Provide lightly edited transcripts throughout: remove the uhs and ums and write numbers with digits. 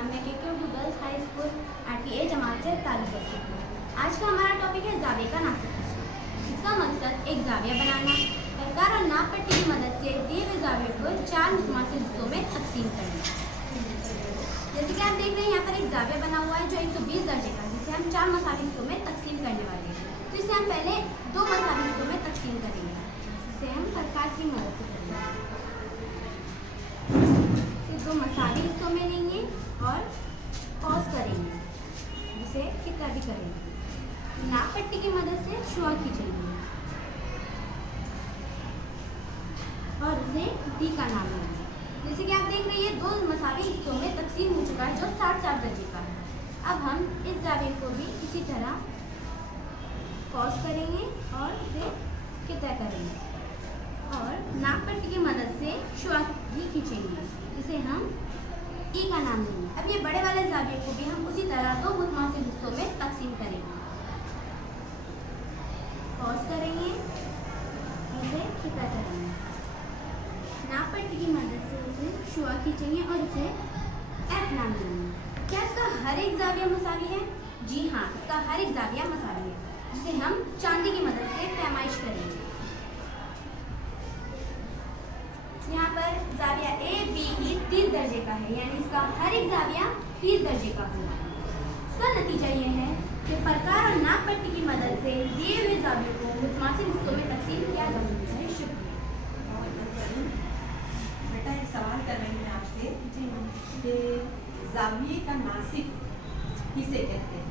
सलाम। मैं के गर्ल्स हाई स्कूल 8वीं जमात से ताल्लुक़ रखती हूँ। आज का हमारा टॉपिक है जाविये का नासिक। इसका मकसद एक जाविया बनाना, प्रकार और नाप पट्टी की मदद से दिए हुए जाविये को 4 मुतमासिल हिस्सों में तकसीम करना। जैसे कि आप देख रहे हैं यहाँ पर एक जाविया बना हुआ है जो 120 दर्जे का, जिसे हम 4 मसावी हिस्सों में तकसीम करने वाले हैं। तो इसे हम पहले 2 मसावी हिस्सों में तकसीम करेंगे, जिसे हम प्रकार की मदद से करेंगे। तो 2 मसावी हिस्सों में लेंगे और कॉस करेंगे, जिसे कितना भी करेंगे। नाप पट्टी की मदद से शुआ खींचेंगे और उसे डी का नाम देंगे। जैसे कि आप देख रहे हैं 2 मसावी हिस्सों में तकसीम हो चुका है जो 60 दर्जे का है। अब हम इस जाविये को भी इसी तरह कॉस करेंगे और इसे कितना करेंगे और नाप पट्टी की मदद से शुआ भी खींचेंगे, जिसे हम ई का नाम देंगे। अब ये बड़े वाले जाविये को भी हम उसी तरह 2 मुतमासिल हिस्सों में तकसीम करेंगे। कॉस करेंगे, इसे कितना करेंगे, नाप पट्टी की मदद से उसे शुआ खींचेंगे और इसे एफ नाम देंगे। क्या इसका हर एक जाविया मसावी है? जी हाँ, इसका हर एक जाविया मसावी है, जिसे हम चांदी की मदद से पैमाइश करेंगे। यहाँ पर जाविया ए बी ई 30 दर्जे का है, यानी इसका हर एक जाविया 30 दर्जे का होगा। इसका नतीजा ये है कि प्रकार और नाप पट्टी की मदद से दिए हुए जावियों को मुतमासिल हिस्सों में तकसीम किया जा सकता है। शुक्रिया। बेटा एक सवाल कर रही हूँ आपसे कि जाविये का नासिक किसे कहते हैं?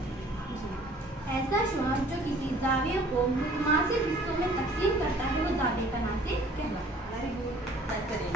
ऐसा शुआ जो किसी जाविये को मुतमासिल हिस्सों में तकसीम करता है वो जाविये का नासिक कहलाता है। वेरी गुड, करें।